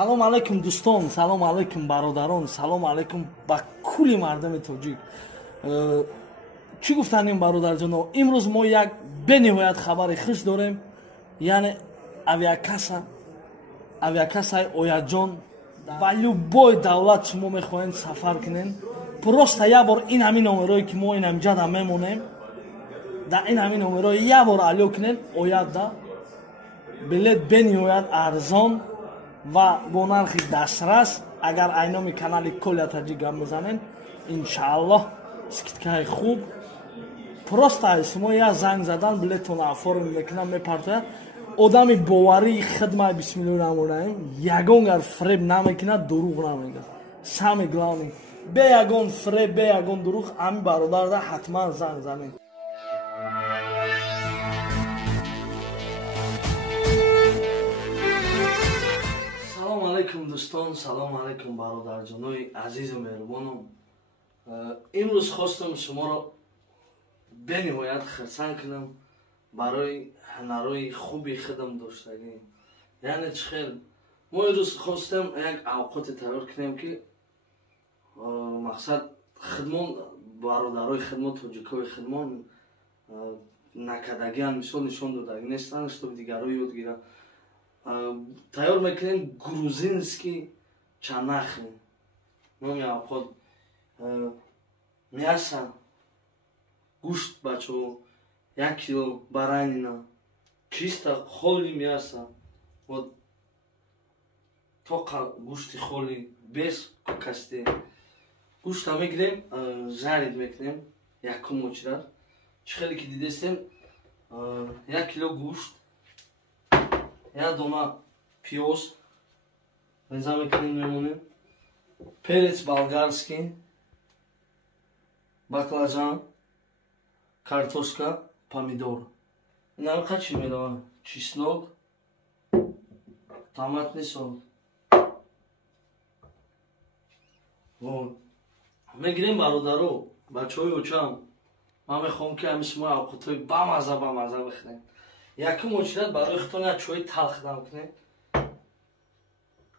Салом алейкум дӯстон, салом алейкум бародарон, салом алейкум ба кулли мардами тоҷик. Чӣ гуфтанем бародарҷоно? Имрӯз мо як бениҳоят хабари хуш дорем. Яъне авиакасаи Оятҷон ба любой давлат шумо мехоҳед сафар кунед. Просто як бор ин ҳамин номерое ки мо ин ҳамҷада мемонем, дар ин ҳамин номерое як бор алё кунед Оятда. Билет бениҳоят арзон ва бо нархи дастрас. Агар айноми канали Коля Таҷик гап мезанед, иншааллоҳ скидкаи хуб. Просто шумо як занг задан билеттон оформим мекунам, мепартояд. Одами боварии хидмаи бисмиллоҳир-раҳмонир-раҳим ягон гар фреб намекунад, дурӯғ намегӯяд. Сами главни бе ягон фреб, бе ягон дурӯғ ҳамин бародарда ҳатман занг занед. Салом алейкум дӯстон, салом алейкум бародарҷонои азизу меҳрубонам. Имрӯз хостам шуморо бениҳоят хирсанд кунам барои ҳунарои хуби худам доштагӣ. Яъне чӣ хел мо имрӯз хостем як авқоте тайёр кунем ки мақсад хидмон бародарои хидмон, тоҷикои хидмон накадагиан, мисол нишон додаги нестан, чтобы дигаро ёд гирад. Тайёр мекунем грузинский чанахи. Номи авқот мясо, гӯшт бачо 1 кило баранина, чисто холи мясо. Вот тока гӯшти холи без кости. Гӯшта мегирем, жарид мекунем якум очрад. Чӣ хеле ки дидестем 1 кило гӯшт, 1 дона пиёз реза мекунем, мемонем, перец болгарский, баклажан, картошка, помидор. Инаqa чӣ медавад? Чеснок, томатный сос. Вот. Мегирем бародаро, бачаҳои очам. Ман мехоҳам ки ҳамин шумо авқотҳои бамаза бихӯред. Якум очрад барои худтон як чойи талх дам кунед.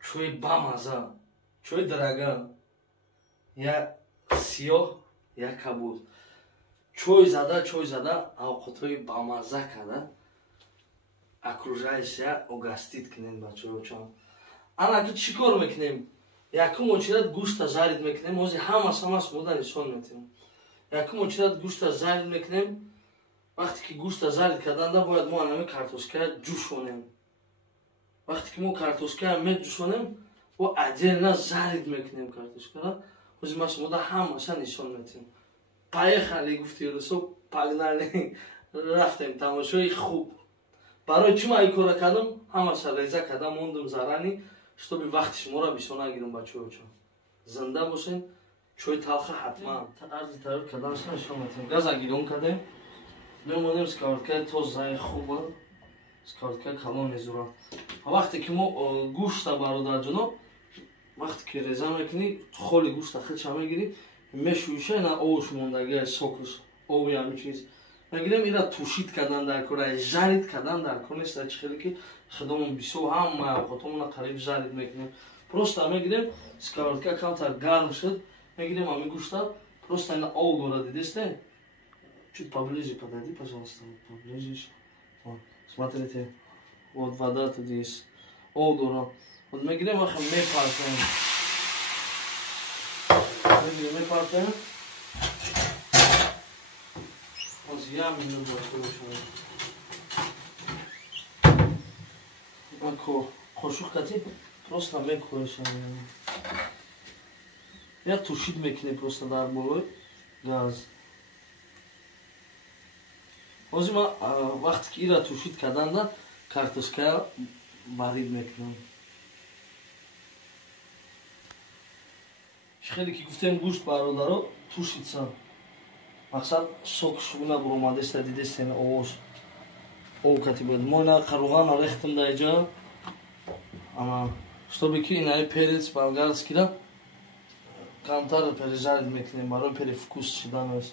Чойи бамаза, чойи дорога, як сиёҳ, як кабуз. Чой зада авқотҳои бамаза карда окружающая угостит кунед бачаҳоичон. Анаки чӣ кор мекунем? Якум очрад гӯшта жарид мекунем. Ҳозир ҳамаш мода нишон метиҳам. Якум очрад гӯшта жарид мекунем. Вақте ки гӯшта жарид карданда бояд мо анами картошкая ҷӯшонем. Вақте ки мо картошкая меҷӯшонем, бо отдельно жарид мекунем картошкаро. Ҳозир ма шумода ҳамаша нишон метиҳам. Поехали, гуфти ёдасо, погнали, рафтем тамошои хуб. Барои чӣ ман ин кора кардам? Ҳамаша реза кардам, мондам зарани, чтобы вақти шуморо бисёр нагирам бачаҳоичон. Зинда бошен, чой талха ҳатман. Арзи тайёр карданашро нишон метиҳам. Газа гирён кардем. Мемонем сковородкаи тозаи хуба, сковородкаи калон мезурад. Вақте ки мо гӯшта бародарҷоно, вақте ки реза мекунӣ, холи гӯшта хелча мегирӣ, мешӯиша ина овуш мондагиаш, сокаш, ови ҳамин чиз. Мегирем ира тушид кардан дар кор, жарид кардан дар кор нест, чӣ хеле ки худомон бисёр ҳама авқотомона қариб жарид мекунем. Просто мегирем, сковородка камтар гарм шуд, мегирем ҳамин гӯшта, просто ина ов дорад, дидесте? Чуть поближе подойди, пожалуйста, поближе. Вот, смотрите, вот вода тут есть, ов дорад. Вот мегирем ваха мепартаем. Мепартаем. Ҳозир 1 минут бошад. Қошуқ кати просто мекӯшам. Як тушид мекунем просто дар болои газ. Ҳозир ман вақте ки ира тушид карданда картошкая барид мекунам. Чӣ хеле ки гуфтем гӯшт бародаро тушидсан. Мақсад сокшуна буромадеста, дидестен овоз. Ов кати бояд. Мо ина қаруғана рехтам дар ҷа. Ама чтобы ки инаи перец болгарскиро камтар пережарид мекунем барои перевкус шуданаш.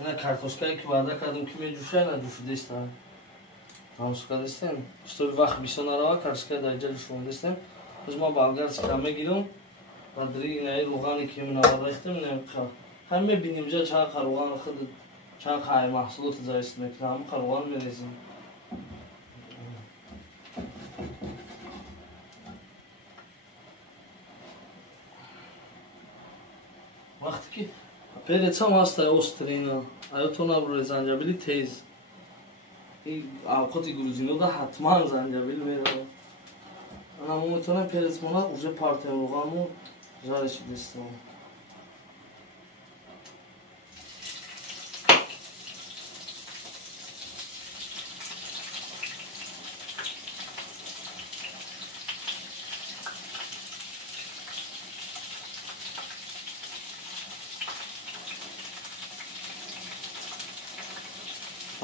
Ина картошкае ки ваъда кардам ки меҷӯша, ина ҷӯшидеста. Тамошо кардестем? Чтобы вақт бисёр нарава, картошкае дар ҷа ҷӯшонидестем. از ما بالگرس کامه گیرم و دری نه روغانی که من آوردیم نه همه بینیم جا چه روغان خود چه خواهی محصولات زایست میکنه همه روغان میریزیم وقتی که перец هم هست острино айотон аброй занҷабили тез ин авқоти грузинода ҳатман занҷабил мерава ана мо метавонем перец монад уже партия руғану жариш бистам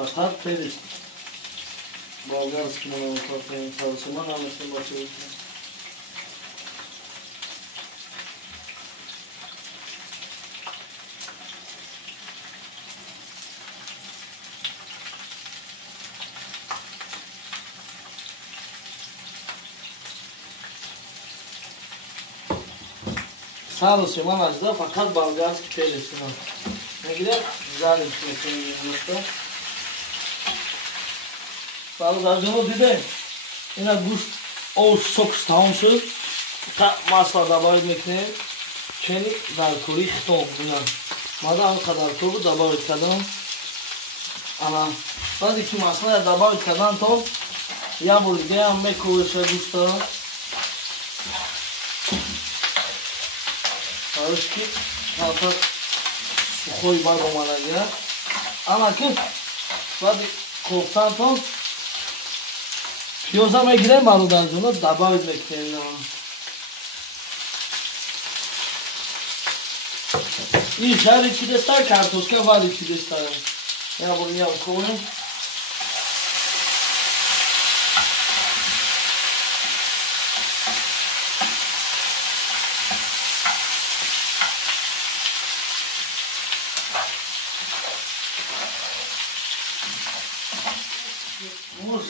فقط перец болгарский మనం картофель салсума намешим бачуки салсума назда фақат болгарский перец мегира залим мекунем Sağlık harcama dedi. Yine gust o sok stavşu masla dabay mekne çeni dalkoli xtom buna. Madan kadar tobu dabay kadam. Ana bazı ki masla dabay kadam to ya buraya mekoşa gusta. Arışki hatta suxoy bar olmalıya. Ana ki bazı koftan to Piyozam egirem barudan sonra добавить mekteğine. İyi şar içi destar kartoşka var içi destar. Ya bunu yapalım.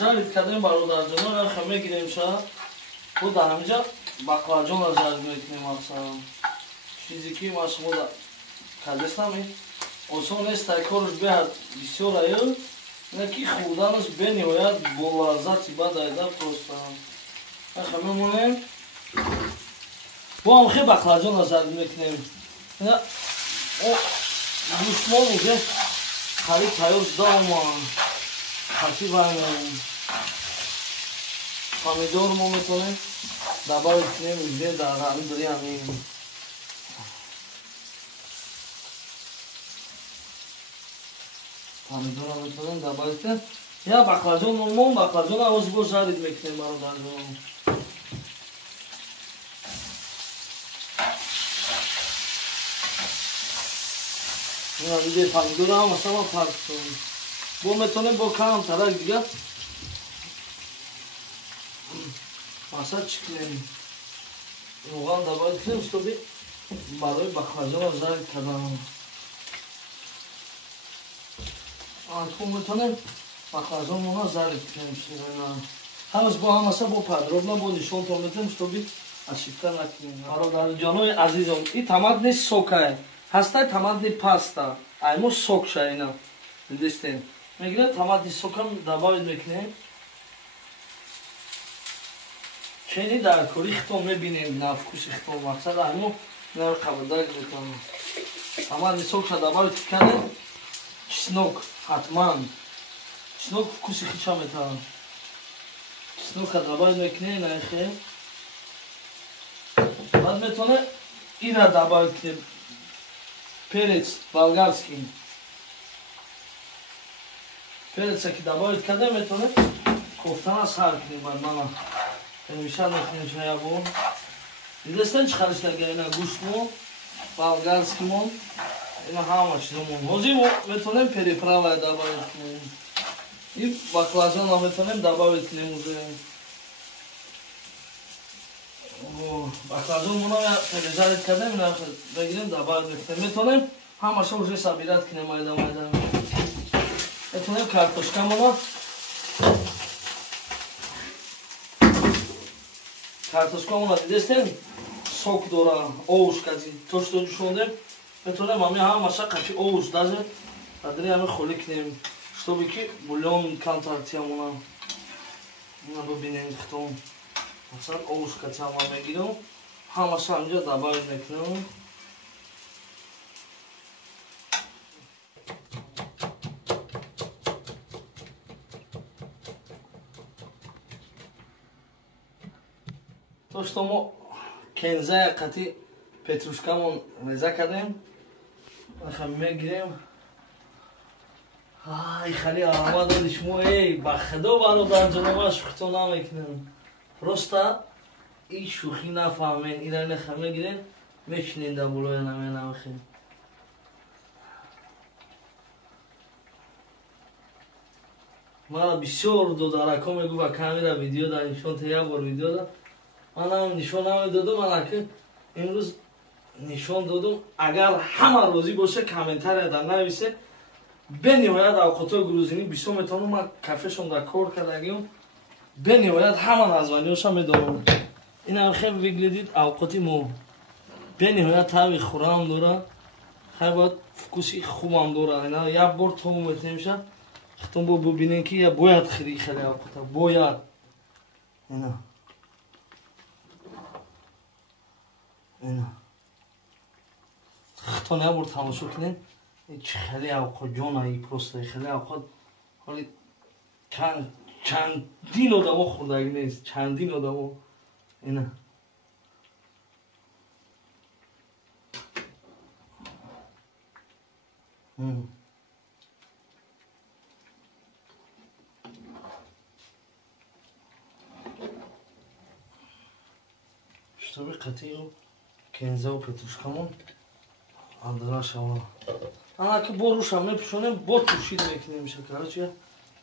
Жарить кадем бародарҷонро хаме гирем ша бу дар ҳамиҷа баклаҷонро жарит мекунем аксаран чизе ки ма шумо кардестам осон нест корш беҳад бисёр аю ина ки хурданаш бениҳоят бо лаззати бад айда просто хаме монем бо ҳам хе баклаҷонро жарит мекунем ина гӯштмол уҷа хариб тайёр шудаам Хачи вайнем помидор мо метавонем добавить кунем уже дар ҳамин дори ҳамин помидорро метавонем добавить кунем я баклажон мон баклажонро озбо жарит мекунем бародарҷон ина виде помидорро ҳам асама парк кунем бо метавонем бо кам тарак дига масад чӣ кунем руған добавить кунем чтобы барои баклажонро жарит кардам анку метавонем баклажонро жарит кунем ҳамаш бо ҳамаса бо подробно бо нишонтон метавонем чтобы ошибка накунем бародарҷонои азизам и томат нест сокае ҳастай томатни паста аймо сок шаина дидистем мегирем томатни сокам добавить мекунем чени дар кори хитон мебинем на вкуси хитон мақсад аймо наро қабулдак мекунем томатни сокша добавить кардем чеснок ҳатман чеснок вкуси хиша метавонад чеснока добавить мекунем нахе баъд метавонем ина добавить кунем перец болгарский переца ки добавить кардем метавонем кофтана сар кунем бар мана мешан мекунем шаябон дидестен чӣ харишдага ина гӯштмо болгарскимо ина ҳама чизомон ҳозир мо метавонем переправа добавить кунем и баклажонро метавонем добавить кунем уже баклажонро перезарит кардем ина бигирем добавить мекунем метавонем ҳамаша уже сабират кунем майда майда метавонем картошкамоно картошкамона дидестем сок дора овуш кази то што ҷӯшондем метавонем ҳами ҳамаша қачи овуш даже адри ҳами холӣ кинем чтобы ки бульон камтар тиямона ина бибинем хитон масалан овуш качи ҳама мегирам ҳамаша ҳамҷа дабавид мекунем то што мо кензая қати петрушкамон реза кардем аха мегирем ай хали аҳмад шумо ба худо бародарҷанова шӯхито намекунем просто ин шӯхӣ нафаҳмен ира наха мегирем мечунем дар болои наменамахем мара бисёр додаракҳо мегуфта камера видео дар нишон та як бор видео да манам нишон намедодум анаки имрӯз нишон додум агар ҳама розӣ боша комментария дар нависе бениҳоят авқотҳои грузинӣ бисёр метавонам ман кафешон дар кор кардагиам бениҳоят ҳама названиёша медонам ина хел выглядит авқоти мо бениҳоят тави хӯрам дора хай бояд вкуси хубам дора ина як бор таомет намеша хитон бо бубинем ки бояд хири хеле авқота бояд ина ина хитон як бор тамошо кунем چه خیلی اوقات جانایی پروسته خیلی اوقات حالی چندین آدم ها خوردگی نیست چندین آدم ها اینه شتابی قطعی و کنزه و پتروشکمون اندرا شما ана ки бо руша мепӯшонем бо туршид мекунем шакарачи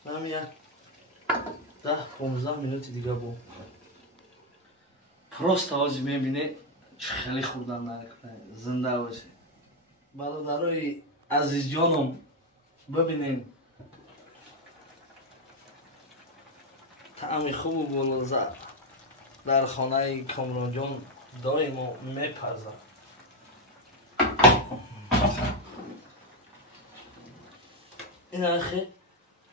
ҳами як 10-15 минути дига бо просто ҳози мебине чӣ хеле хӯрдан накунад зинда боше бародарои азизҷоном бибинем таъми хубу болаззат дар хонаи комронҷон доимо мепарзад این آخه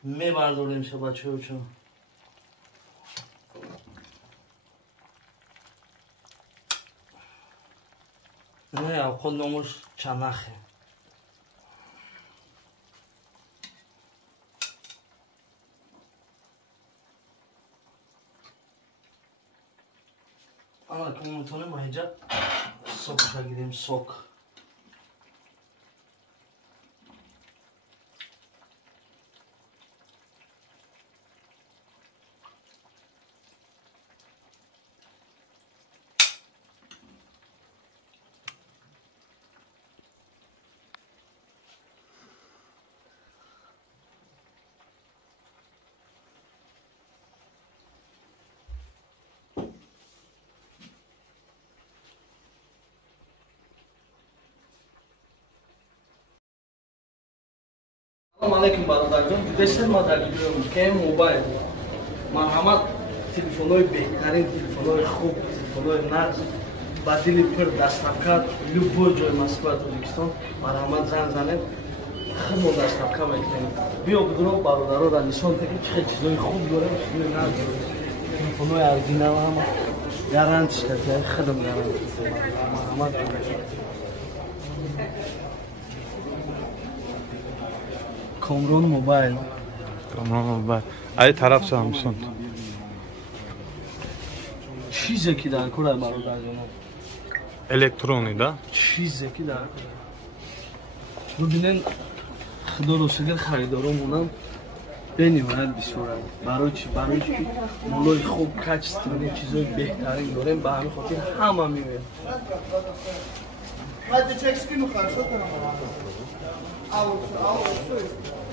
میبرداریم شب بچه ها چون نه خود نموش چنخه اما که میتونیم اینجا سوک گیریم سوک Assalomu alaykum barodarjon. Didasiz ma dar videom Kem Mobile. Marhamat telefonlar behtarin telefonlar خوب telefonlar naqd badili pir dastavka любой joy Moskva Tojikiston marhamat zang zaneb худо dastavka mekunем. Биё бидуро бародаро дар нишон дадем чӣ чизои хуб дорем чизои нақд дорем. Telefonlar оригинал ҳама гарантия худом гарантия. Марhamat Komron Mobile. Komron Mobile. Ay taraf Samsung. چیزی که در کار برادران. الکترونی دا. چیزی که در کار. ببینن خدا رو شکر خریدارمونم بنیماند بسیار. برای چی؟ برای که مولای خوب کچستانی چیزای بهترین داریم به همین خاطر همه میوه.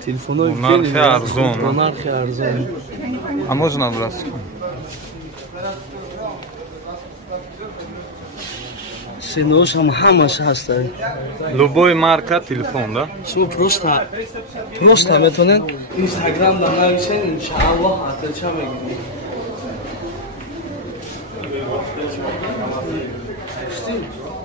Telefonlar narxi arzon. Narxi arzon. A można brać? Сенош ҳам ҳамаш ҳастад. Любой марка телефон, да? Шумо просто метавонед Instagram дар нависен иншааллоҳ атача мегиред. Stimmt.